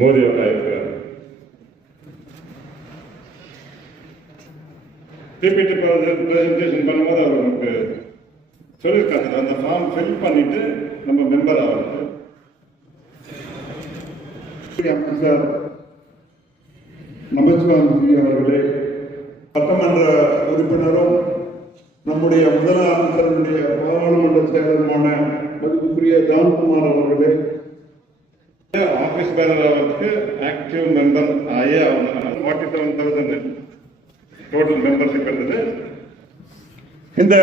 மோடி அவர் இருக்கிறார் PPT presentation பண்ணும்போது அவர் நமக்கு சொல்லியிருக்காங்க. அந்த ஃபார்ம் ஃபில் பண்ணிட்டு நம்ம மெம்பர் ஆகிறது சார் நமச்சிவாயஜி அவர்களே. சட்டமன்ற உறுப்பினரும் நம்முடைய முதலமைச்சருடைய பாராளுமன்ற செயலருமான மதிப்புக்குரிய ஜான்குமார் அவர்களே. ஆஃபீஸ் பேரர் ஆகிறதுக்கு ஆக்டிவ் மெம்பர் ஆயே ஆகணும். Forty seven thousand total membership இருந்தது. இந்த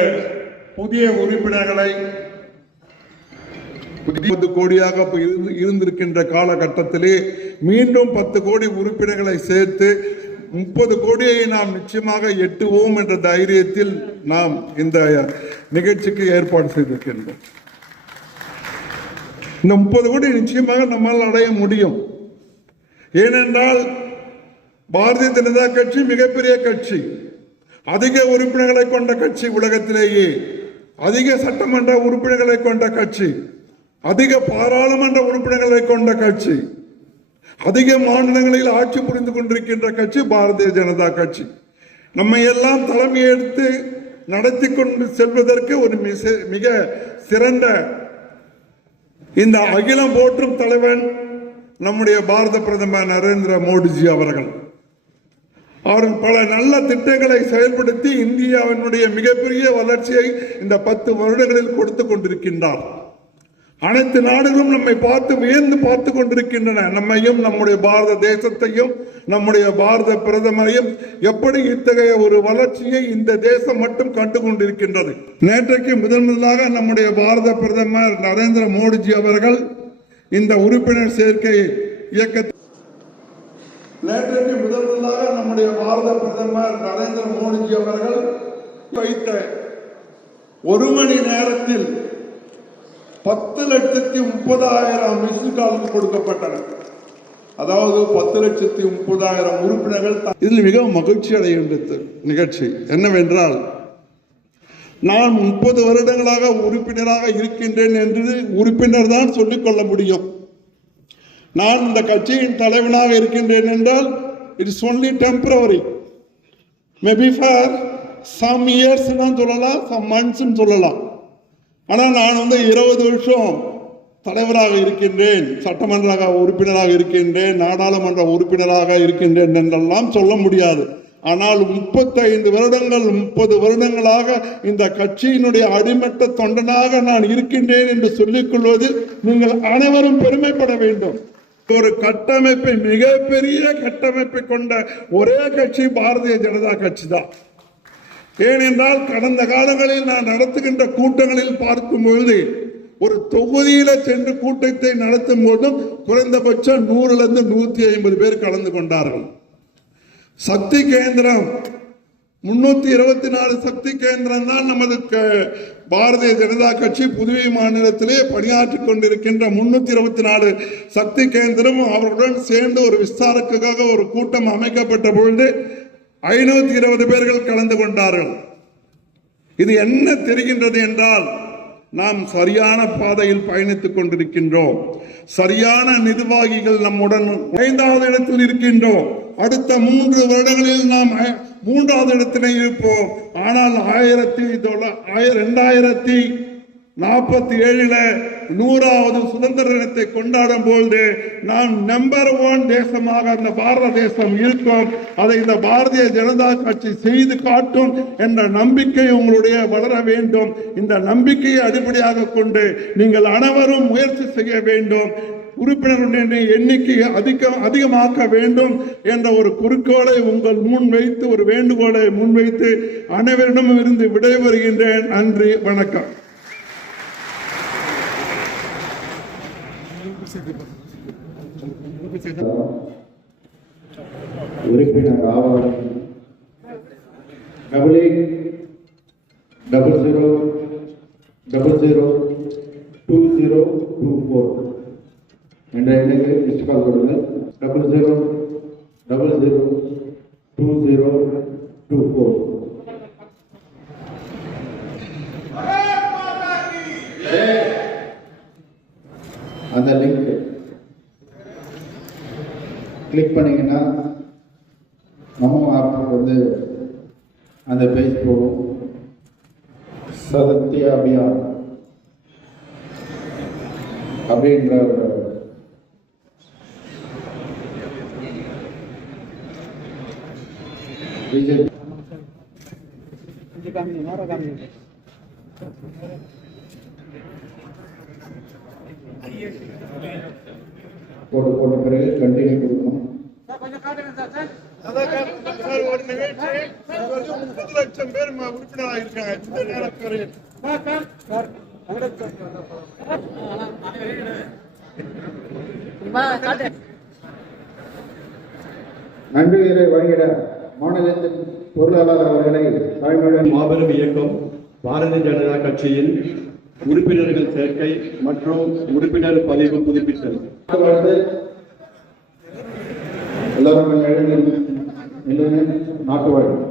புதிய உறுப்பினர்களை பத்து கோடியாக இருந்திருக்கின்ற காலகட்டத்திலே மீண்டும் பத்து கோடி உறுப்பினர்களை சேர்த்து முப்பது கோடியை நாம் நிச்சயமாக எட்டுவோம் என்ற தைரியத்தில் நாம் இந்த நிகழ்ச்சிக்கு ஏற்பாடு செய்திருக்கின்றோம். இந்த முப்பது கோடி நிச்சயமாக நம்மால் அடைய முடியும். ஏனென்றால் பாரதிய ஜனதா கட்சி மிகப்பெரிய கட்சி. அதிக உறுப்பினர்களை கொண்ட கட்சி உலகத்திலேயே. அதிக சட்டமன்ற உறுப்பினர்களை கொண்ட கட்சி. அதிக பாராளுமன்ற உறுப்பினர்களை கொண்ட கட்சி. அதிக மாநிலங்களில் ஆட்சி புரிந்து கொண்டிருக்கின்ற கட்சி பாரதிய ஜனதா கட்சி. நம்மை எல்லாம் தலைமை எடுத்து நடத்தி கொண்டு செல்வதற்கு ஒரு மிச- மிக சிறந்த இந்த அகிலம் போற்றும் தலைவன் நம்முடைய பாரத பிரதமர் நரேந்திர மோடிஜி அவர்கள். அவர்கள் பல நல்ல திட்டங்களை செயல்படுத்தி இந்தியாவினுடைய மிகப்பெரிய வளர்ச்சியை இந்த பத்து வருடங்களில் கொடுத்து கொண்டிருக்கின்றார். அனைத்து நாடுகளும் நம்மை பார்த்து வியந்து பார்த்து கொண்டிருக்கின்றன. நம்மையும் நம்முடைய பாரத தேசத்தையும் நம்முடைய பாரத பிரதமரையும் எப்படி இத்தகைய ஒரு வளர்ச்சியை இந்த தேசம் மட்டும் கண்டு கொண்டிருக்கின்றது? நேற்றைக்கு முதன் முதலாக நம்முடைய பாரத பிரதமர் நரேந்திர மோடிஜி அவர்கள் இந்த உறுப்பினர் சேர்க்கை இயக்கத்தை நேற்றைக்கு முதன் முதலாக நம்முடைய பாரத பிரதமர் நரேந்திர மோடிஜி அவர்கள் வைத்த ஒரு மணி நேரத்தில் பத்து லட்சத்தி முப்பதாயிரம் மிஸ்டு கால் கொடுக்கப்பட்டன. அதாவது பத்து லட்சத்தி முப்பதாயிரம் உறுப்பினர்கள் இதில் மிகவும் மகிழ்ச்சி அடைகின்றது நிகழ்ச்சி. என்னவென்றால் நான் முப்பது வருடங்களாக உறுப்பினராக இருக்கின்றேன் என்று உறுப்பினர் தான் சொல்லிக்கொள்ள முடியும். நான் இந்த கட்சியின் தலைவனாக இருக்கின்றேன் என்றால் it's only temporary maybe for some years தான் சொல்லலாம் சம் மந்த்ஸ் சொல்லலாம். ஆனால் நான் வந்து இருபது வருஷம் தலைவராக இருக்கின்றேன் சட்டமன்ற உறுப்பினராக இருக்கின்றேன் நாடாளுமன்ற உறுப்பினராக இருக்கின்றேன் என்றெல்லாம் சொல்ல முடியாது. ஆனால் முப்பத்தைந்து வருடங்கள் முப்பது வருடங்களாக இந்த கட்சியினுடைய அடிமட்ட தொண்டனாக நான் இருக்கின்றேன் என்று சொல்லிக் கொள்வது நீங்கள் அனைவரும் பெருமைப்பட வேண்டும். ஒரு கட்டமைப்பை மிகப்பெரிய கட்டமைப்பை கொண்ட ஒரே கட்சி பாரதிய ஜனதா கட்சி தான் ஏனென்றால் கடந்த காலங்களில் நான் நடத்துகின்ற கூட்டங்களில் பார்க்கும் பொழுது ஒரு தொகுதியில சென்று கூட்டத்தை நடத்தும் போதும் குறைந்தபட்சம் நூறுல இருந்து நூத்தி ஐம்பது பேர் கலந்து கொண்டார்கள். சக்தி கேந்திரம் முன்னூத்தி இருபத்தி நாலு சக்தி கேந்திரம் தான் நமது க- பாரதிய ஜனதா கட்சி புதுவை மாநிலத்திலே பணியாற்றி கொண்டிருக்கின்ற முன்னூத்தி இருபத்தி நாலு சக்தி கேந்திரம் அவர்களுடன் சேர்ந்து ஒரு விஸ்தாரத்துக்காக ஒரு கூட்டம் அமைக்கப்பட்ட பொழுது ஐநூத்தி இருபது பேர்கள் கலந்து கொண்டார்கள். இது என்ன தெரிகின்றது என்றால் நாம் சரியான பாதையில் பயணித்துக் கொண்டிருக்கின்றோம். சரியான நிர்வாகிகள் நம்முடன் ஐந்தாவது இடத்தில் இருக்கின்றோம். அடுத்த மூன்று வருடங்களில் நாம் மூன்றாவது இடத்திலே இருப்போம் ஆனால் ஆயிரத்தி தொள்ள- இரண்டாயிரத்தி நாற்பத்தி ஏழுல நூறாவது சுதந்திர தினத்தை கொண்டாடும் பொழுது நாம் நம்பர் ஒன் தேசமாக அந்த பாரத தேசம் இருக்கும். அதை இந்த பாரதிய ஜனதா கட்சி செய்து காட்டும் என்ற நம்பிக்கை உங்களுடைய வளர வேண்டும். இந்த நம்பிக்கையை அடிப்படையாக கொண்டு நீங்கள் அனைவரும் முயற்சி செய்ய வேண்டும். உறுப்பினர்களுடைய எண்ணிக்கையை அதிகம் அதிகமாக்க வேண்டும் என்ற ஒரு குறிக்கோளை உங்கள் முன் வைத்து ஒரு வேண்டுகோளை முன்வைத்து அனைவரிடமும் இருந்து விடைபெறுகின்றேன். நன்றி வணக்கம். ఊరికిపోయిన కావాలి. Double eight double zero double zero two zero two four and రెండు మిస్డ్ కాల్ కూడా డబుల్ జీరో డబుల్ జీరో அந்த லிங்க் கிளிக் பண்ணிங்கன்னா நம்ம ஆப் வந்து அந்த பேஜ் போகும். சதத்திய அபியான் அப்படின்ற ஒரு பிஜேபி போட்டு போட்ட பிறகு கண்டினியூ கொடுக்கணும். சார் ஒரு நிகழ்ச்சி. இதுவரைக்கும் முப்பது லட்சம் பேர் உறுப்பினராக இருக்காங்க இந்த நேரத்தில் நன்றிகளை வழங்கிட மாநிலத்தின் பொருளாளர் அவர்களை மாபெரும் இயக்கம் பாரதிய ஜனதா கட்சியின் உறுப்பினர்கள் சேர்க்கை மற்றும் உறுப்பினர் பதிவு புதுப்பித்தல். எல்லாரும் நாட்டு வாழ்த்து